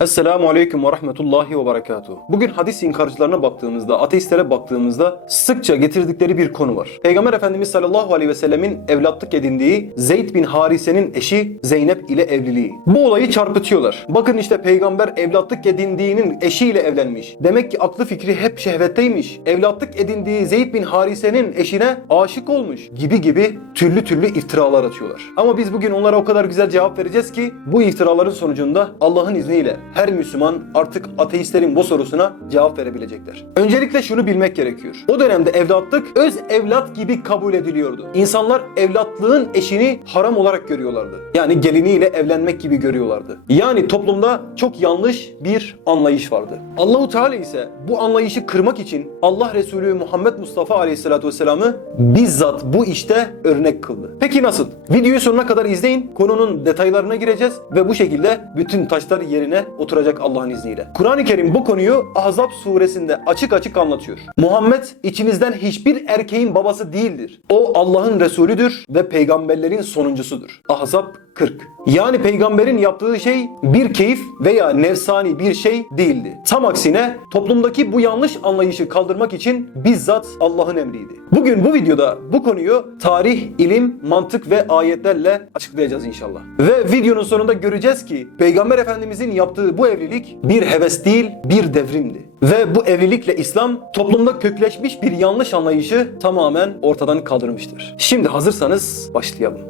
Esselamu Aleyküm ve Rahmetullahi ve Berekatuhu. Bugün hadis inkarcılarına baktığımızda, ateistlere baktığımızda sıkça getirdikleri bir konu var. Peygamber Efendimiz sallallahu aleyhi ve sellemin evlatlık edindiği Zeyd bin Harise'nin eşi Zeynep ile evliliği. Bu olayı çarpıtıyorlar. Bakın işte peygamber evlatlık edindiğinin eşiyle evlenmiş. Demek ki aklı fikri hep şehvetteymiş. Evlatlık edindiği Zeyd bin Harise'nin eşine aşık olmuş gibi gibi türlü türlü iftiralar atıyorlar. Ama biz bugün onlara o kadar güzel cevap vereceğiz ki bu iftiraların sonucunda Allah'ın izniyle her Müslüman artık ateistlerin bu sorusuna cevap verebilecekler. Öncelikle şunu bilmek gerekiyor. O dönemde evlatlık öz evlat gibi kabul ediliyordu. İnsanlar evlatlığın eşini haram olarak görüyorlardı. Yani geliniyle evlenmek gibi görüyorlardı. Yani toplumda çok yanlış bir anlayış vardı. Allahu Teala ise bu anlayışı kırmak için Allah Resulü Muhammed Mustafa Aleyhisselatü Vesselam'ı bizzat bu işte örnek kıldı. Peki nasıl? Videoyu sonuna kadar izleyin. Konunun detaylarına gireceğiz ve bu şekilde bütün taşlar yerine oturacak Allah'ın izniyle. Kur'an-ı Kerim bu konuyu Ahzab suresinde açık açık anlatıyor. Muhammed içinizden hiçbir erkeğin babası değildir. O Allah'ın Resulüdür ve peygamberlerin sonuncusudur. Ahzab 40. Yani peygamberin yaptığı şey bir keyif veya nefsani bir şey değildi. Tam aksine toplumdaki bu yanlış anlayışı kaldırmak için bizzat Allah'ın emriydi. Bugün bu videoda bu konuyu tarih, ilim, mantık ve ayetlerle açıklayacağız inşallah. Ve videonun sonunda göreceğiz ki Peygamber Efendimizin yaptığı bu evlilik bir heves değil, bir devrimdi. Ve bu evlilikle İslam toplumda kökleşmiş bir yanlış anlayışı tamamen ortadan kaldırmıştır. Şimdi hazırsanız başlayalım.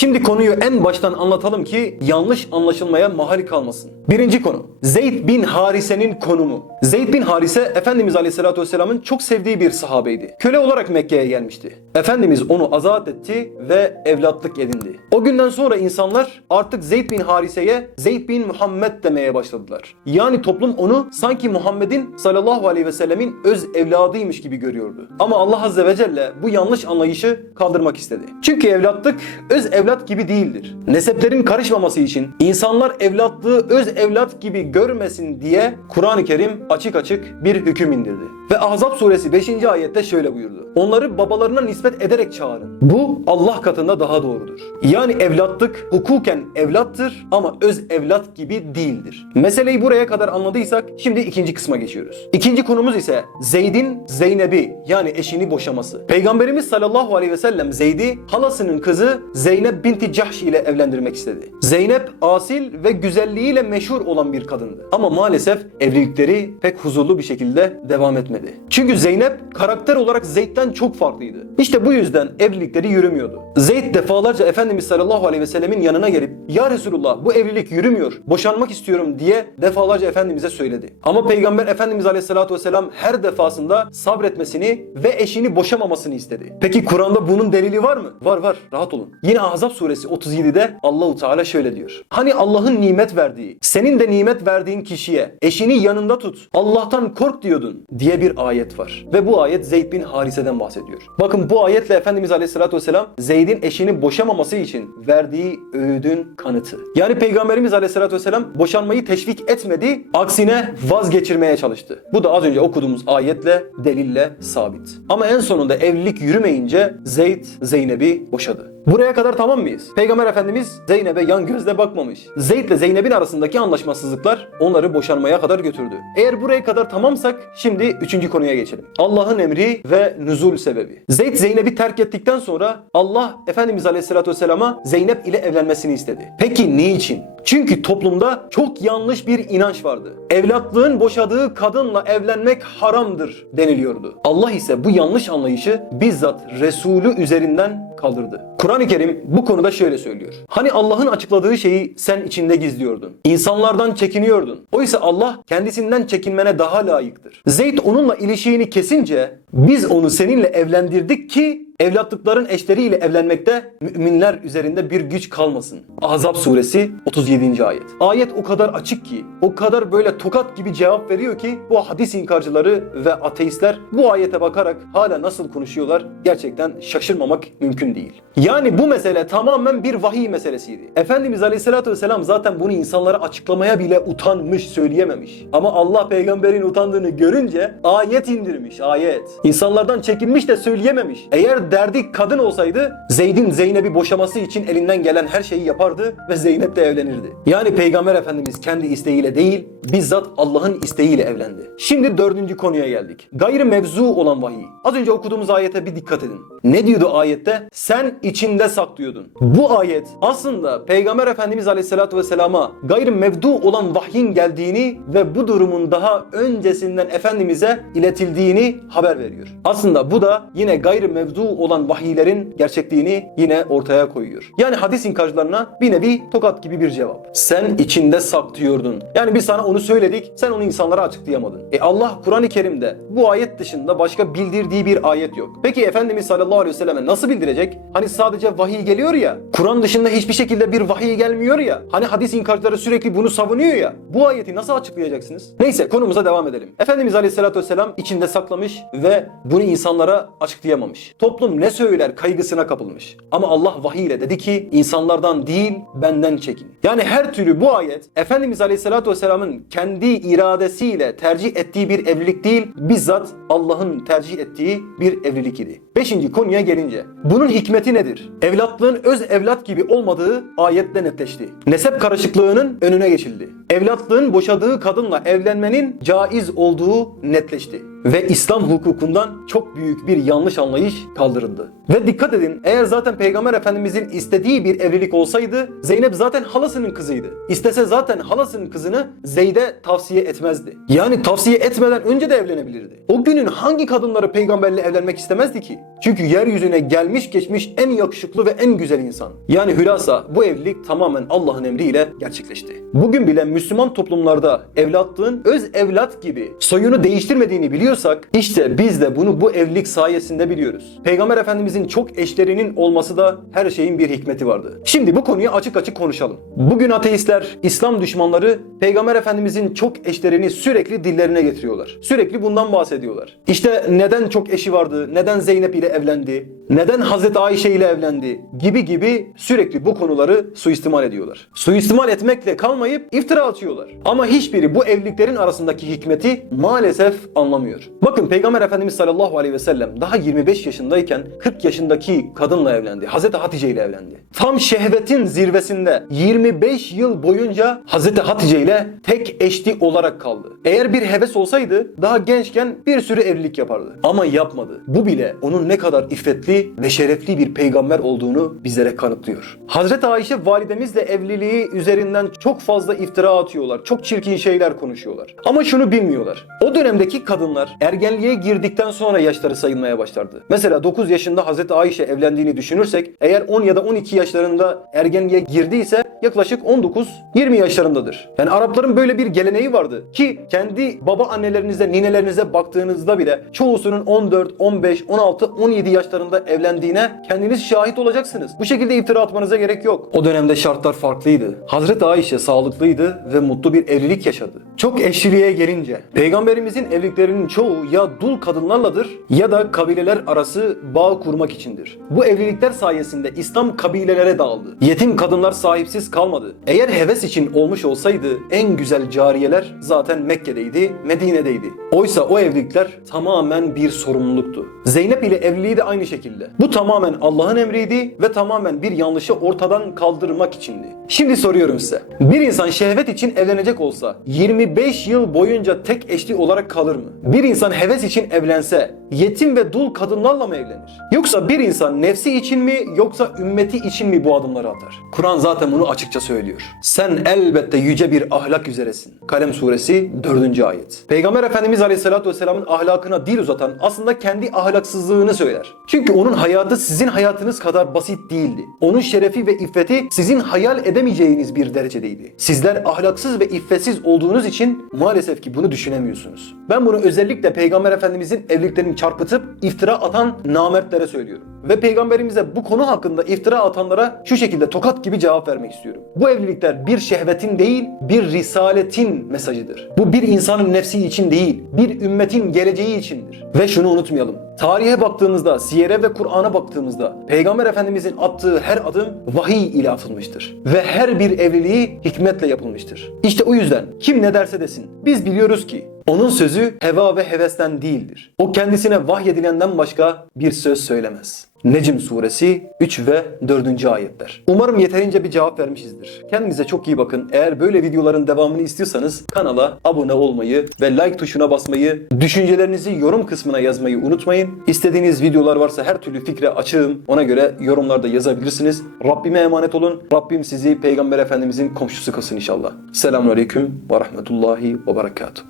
Şimdi konuyu en baştan anlatalım ki yanlış anlaşılmaya mahal kalmasın. Birinci konu. Zeyd bin Harise'nin konumu. Zeyd bin Harise Efendimiz Aleyhisselatü Vesselam'ın çok sevdiği bir sahabeydi. Köle olarak Mekke'ye gelmişti. Efendimiz onu azat etti ve evlatlık edindi. O günden sonra insanlar artık Zeyd bin Harise'ye Zeyd bin Muhammed demeye başladılar. Yani toplum onu sanki Muhammed'in sallallahu aleyhi ve sellemin öz evladıymış gibi görüyordu. Ama Allah azze ve celle bu yanlış anlayışı kaldırmak istedi. Çünkü evlatlık öz evlat gibi değildir. Neseplerin karışmaması için insanlar evlatlığı öz evlat gibi görmesin diye Kur'an-ı Kerim açık açık bir hüküm indirdi. Ve Ahzab suresi 5. ayette şöyle buyurdu. Onları babalarına nispet ederek çağırın. Bu Allah katında daha doğrudur. Yani evlatlık hukuken evlattır ama öz evlat gibi değildir. Meseleyi buraya kadar anladıysak şimdi ikinci kısma geçiyoruz. İkinci konumuz ise Zeyd'in Zeynep'i yani eşini boşaması. Peygamberimiz sallallahu aleyhi ve sellem Zeyd'i halasının kızı Zeynep binti Cahş ile evlendirmek istedi. Zeynep asil ve güzelliğiyle meşhur olan bir kadındı. Ama maalesef evlilikleri pek huzurlu bir şekilde devam etmedi. Çünkü Zeynep karakter olarak Zeyd'den çok farklıydı. İşte bu yüzden evlilikleri yürümüyordu. Zeyd defalarca Efendimiz sallallahu aleyhi ve sellemin yanına gelip Ya Resulullah bu evlilik yürümüyor, boşanmak istiyorum diye defalarca Efendimiz'e söyledi. Ama Peygamber Efendimiz aleyhissalatu vesselam her defasında sabretmesini ve eşini boşamamasını istedi. Peki Kur'an'da bunun delili var mı? Var var rahat olun. Yine Ahzab suresi 37'de Allahu Teala şöyle diyor. Hani Allah'ın nimet verdiği, senin de nimet verdiğin kişiye eşini yanında tut, Allah'tan kork diyordun diye bir ayet var. Ve bu ayet Zeyd bin Harise'den bahsediyor. Bakın bu ayetle Efendimiz Aleyhisselatü Vesselam Zeyd'in eşini boşamaması için verdiği öğüdün kanıtı. Yani Peygamberimiz Aleyhisselatü Vesselam boşanmayı teşvik etmedi, aksine vazgeçirmeye çalıştı. Bu da az önce okuduğumuz ayetle, delille sabit. Ama en sonunda evlilik yürümeyince Zeyd Zeynep'i boşadı. Buraya kadar tamam mıyız? Peygamber Efendimiz Zeynep'e yan gözle bakmamış. Zeyd ile Zeynep'in arasındaki anlaşmazlıklar onları boşanmaya kadar götürdü. Eğer buraya kadar tamamsak şimdi üçüncü konuya geçelim. Allah'ın emri ve nüzul sebebi. Zeyd Zeynep'i terk ettikten sonra Allah Efendimiz Aleyhisselatü Vesselam'a Zeynep ile evlenmesini istedi. Peki niçin? Çünkü toplumda çok yanlış bir inanç vardı. Evlatlığın boşadığı kadınla evlenmek haramdır deniliyordu. Allah ise bu yanlış anlayışı bizzat Resulü üzerinden kaldırdı. Kur'an-ı Kerim bu konuda şöyle söylüyor. Hani Allah'ın açıkladığı şeyi sen içinde gizliyordun. İnsanlardan çekiniyordun. Oysa Allah kendisinden çekinmene daha layıktır. Zeyd onunla ilişiğini kesince biz onu seninle evlendirdik ki evlatlıkların eşleriyle evlenmekte müminler üzerinde bir güç kalmasın. Ahzab suresi 37. ayet. Ayet o kadar açık ki, o kadar böyle tokat gibi cevap veriyor ki bu hadis inkarcıları ve ateistler bu ayete bakarak hala nasıl konuşuyorlar gerçekten şaşırmamak mümkün değil. Yani bu mesele tamamen bir vahiy meselesiydi. Efendimiz Aleyhisselatü Vesselam zaten bunu insanlara açıklamaya bile utanmış, söyleyememiş. Ama Allah peygamberin utandığını görünce ayet indirmiş, ayet. İnsanlardan çekinmiş de söyleyememiş. Eğer derdi kadın olsaydı Zeyd'in Zeynep'i boşaması için elinden gelen her şeyi yapardı ve Zeynep de evlenirdi. Yani Peygamber Efendimiz kendi isteğiyle değil, bizzat Allah'ın isteğiyle evlendi. Şimdi dördüncü konuya geldik. Gayrı mevzu olan vahiy. Az önce okuduğumuz ayete bir dikkat edin. Ne diyordu ayette? Sen içinde saklıyordun. Bu ayet aslında Peygamber Efendimiz Aleyhisselatü Vesselam'a gayrı mevdu olan vahyin geldiğini ve bu durumun daha öncesinden Efendimiz'e iletildiğini haber veriyor. Aslında bu da yine gayrı mevdu olan vahiylerin gerçekliğini yine ortaya koyuyor. Yani hadis inkarcılarına bir nevi tokat gibi bir cevap. Sen içinde saklıyordun. Yani biz sana onu söyledik, sen onu insanlara açıklayamadın. E Allah Kur'an-ı Kerim'de bu ayet dışında başka bildirdiği bir ayet yok. Peki Efendimiz sallallahu aleyhi ve selleme nasıl bildirecek? Hani sadece vahiy geliyor ya, Kur'an dışında hiçbir şekilde bir vahiy gelmiyor ya, hani hadis inkarcıları sürekli bunu savunuyor ya, bu ayeti nasıl açıklayacaksınız? Neyse konumuza devam edelim. Efendimiz aleyhissalatü vesselam içinde saklamış ve bunu insanlara açıklayamamış. Toplum ne söyler kaygısına kapılmış. Ama Allah vahiy ile dedi ki insanlardan değil benden çekin. Yani her türlü bu ayet Efendimiz aleyhissalatü vesselamın kendi iradesiyle tercih ettiği bir evlilik değil, bizzat Allah'ın tercih ettiği bir evlilik idi. Beşinci konuya gelince, bunun hikmeti nedir? Evlatlığın öz evlat gibi olmadığı ayette netleşti. Nesep karışıklığının önüne geçildi. Evlatlığın boşadığı kadınla evlenmenin caiz olduğu netleşti. Ve İslam hukukundan çok büyük bir yanlış anlayış kaldırıldı. Ve dikkat edin eğer zaten Peygamber Efendimizin istediği bir evlilik olsaydı Zeynep zaten halasının kızıydı. İstese zaten halasının kızını Zeyd'e tavsiye etmezdi. Yani tavsiye etmeden önce de evlenebilirdi. O günün hangi kadınları peygamberle evlenmek istemezdi ki? Çünkü yeryüzüne gelmiş geçmiş en yakışıklı ve en güzel insan. Yani hülasa bu evlilik tamamen Allah'ın emriyle gerçekleşti. Bugün bile Müslüman toplumlarda evlatlığın öz evlat gibi soyunu değiştirmediğini biliyorsak işte biz de bunu bu evlilik sayesinde biliyoruz. Peygamber Efendimizin çok eşlerinin olması da her şeyin bir hikmeti vardı. Şimdi bu konuyu açık açık konuşalım. Bugün ateistler, İslam düşmanları Peygamber Efendimizin çok eşlerini sürekli dillerine getiriyorlar. Sürekli bundan bahsediyorlar. İşte neden çok eşi vardı, neden Zeynep ile evlendi, neden Hazreti Ayşe ile evlendi gibi gibi sürekli bu konuları suistimal ediyorlar. Suistimal etmekle kalmayıp iftira atıyorlar. Ama hiçbiri bu evliliklerin arasındaki hikmeti maalesef anlamıyor. Bakın Peygamber Efendimiz sallallahu aleyhi ve sellem daha 25 yaşındayken 40 yaşındaki kadınla evlendi. Hazreti Hatice ile evlendi. Tam şehvetin zirvesinde 25 yıl boyunca Hazreti Hatice ile tek eşli olarak kaldı. Eğer bir heves olsaydı daha gençken bir sürü evlilik yapardı. Ama yapmadı. Bu bile onun ne kadar iffetli ve şerefli bir peygamber olduğunu bizlere kanıtlıyor. Hazreti Ayşe validemizle evliliği üzerinden çok fazla iftira atıyorlar. Çok çirkin şeyler konuşuyorlar. Ama şunu bilmiyorlar. O dönemdeki kadınlar ergenliğe girdikten sonra yaşları sayılmaya başlardı. Mesela 9 yaşında Hazreti Ayşe evlendiğini düşünürsek eğer 10 ya da 12 yaşlarında ergenliğe girdiyse yaklaşık 19-20 yaşlarındadır. Yani Arapların böyle bir geleneği vardı ki kendi baba annelerinize, ninelerinize baktığınızda bile çoğusunun 14, 15, 16, 17 yaşlarında evlendiğine kendiniz şahit olacaksınız. Bu şekilde iftira atmanıza gerek yok. O dönemde şartlar farklıydı. Hazreti Ayşe sağlıklıydı ve mutlu bir evlilik yaşadı. Çok eşliliğe gelince Peygamberimizin evliliklerinin çoğu ya dul kadınlarladır ya da kabileler arası bağ kurmak içindir. Bu evlilikler sayesinde İslam kabilelere dağıldı. Yetim kadınlar sahipsiz kalmadı. Eğer heves için olmuş olsaydı en güzel cariyeler zaten Mekke'deydi, Medine'deydi. Oysa o evlilikler tamamen bir sorumluluktu. Zeynep ile evliliği de aynı şekilde. Bu tamamen Allah'ın emriydi ve tamamen bir yanlışı ortadan kaldırmak içindi. Şimdi soruyorum size. Bir insan şehvet için evlenecek olsa 25 yıl boyunca tek eşli olarak kalır mı? Bir insan heves için evlense yetim ve dul kadınlarla mı evlenir? Yoksa bir insan nefsi için mi yoksa ümmeti için mi bu adımları atar? Kur'an zaten bunu açıkça söylüyor. Sen elbette yüce bir ahlak üzeresin. Kalem suresi 4. ayet. Peygamber Efendimiz Aleyhisselatü Vesselam'ın ahlakına dil uzatan aslında kendi ahlaksızlığını söyler. Çünkü onun hayatı sizin hayatınız kadar basit değildi. Onun şerefi ve iffeti sizin hayal edemeyeceğiniz bir derecedeydi. Sizler ahlaksız ve iffetsiz olduğunuz için maalesef ki bunu düşünemiyorsunuz. Ben bunu özellikle Peygamber Efendimizin evliliklerini çarpıtıp iftira atan namertlere söylüyorum. Ve peygamberimize bu konu hakkında iftira atanlara şu şekilde tokat gibi cevap vermek istiyorum. Bu evlilikler bir şehvetin değil, bir risaletin mesajıdır. Bu bir insanın nefsi için değil, bir ümmetin geleceği içindir. Ve şunu unutmayalım. Tarihe baktığımızda, siyere ve Kur'an'a baktığımızda Peygamber Efendimizin attığı her adım vahiy ile atılmıştır. Ve her bir evliliği hikmetle yapılmıştır. İşte o yüzden kim ne derse desin biz biliyoruz ki onun sözü heva ve hevesten değildir. O kendisine vahyedilenden başka bir söz söylemez. Necm suresi 3 ve 4. ayetler. Umarım yeterince bir cevap vermişizdir. Kendinize çok iyi bakın. Eğer böyle videoların devamını istiyorsanız kanala abone olmayı ve like tuşuna basmayı, düşüncelerinizi yorum kısmına yazmayı unutmayın. İstediğiniz videolar varsa her türlü fikre açığım. Ona göre yorumlarda yazabilirsiniz. Rabbime emanet olun. Rabbim sizi Peygamber Efendimizin komşusu kılsın inşallah. Selamun Aleyküm ve Rahmetullahi ve Berekatuhu.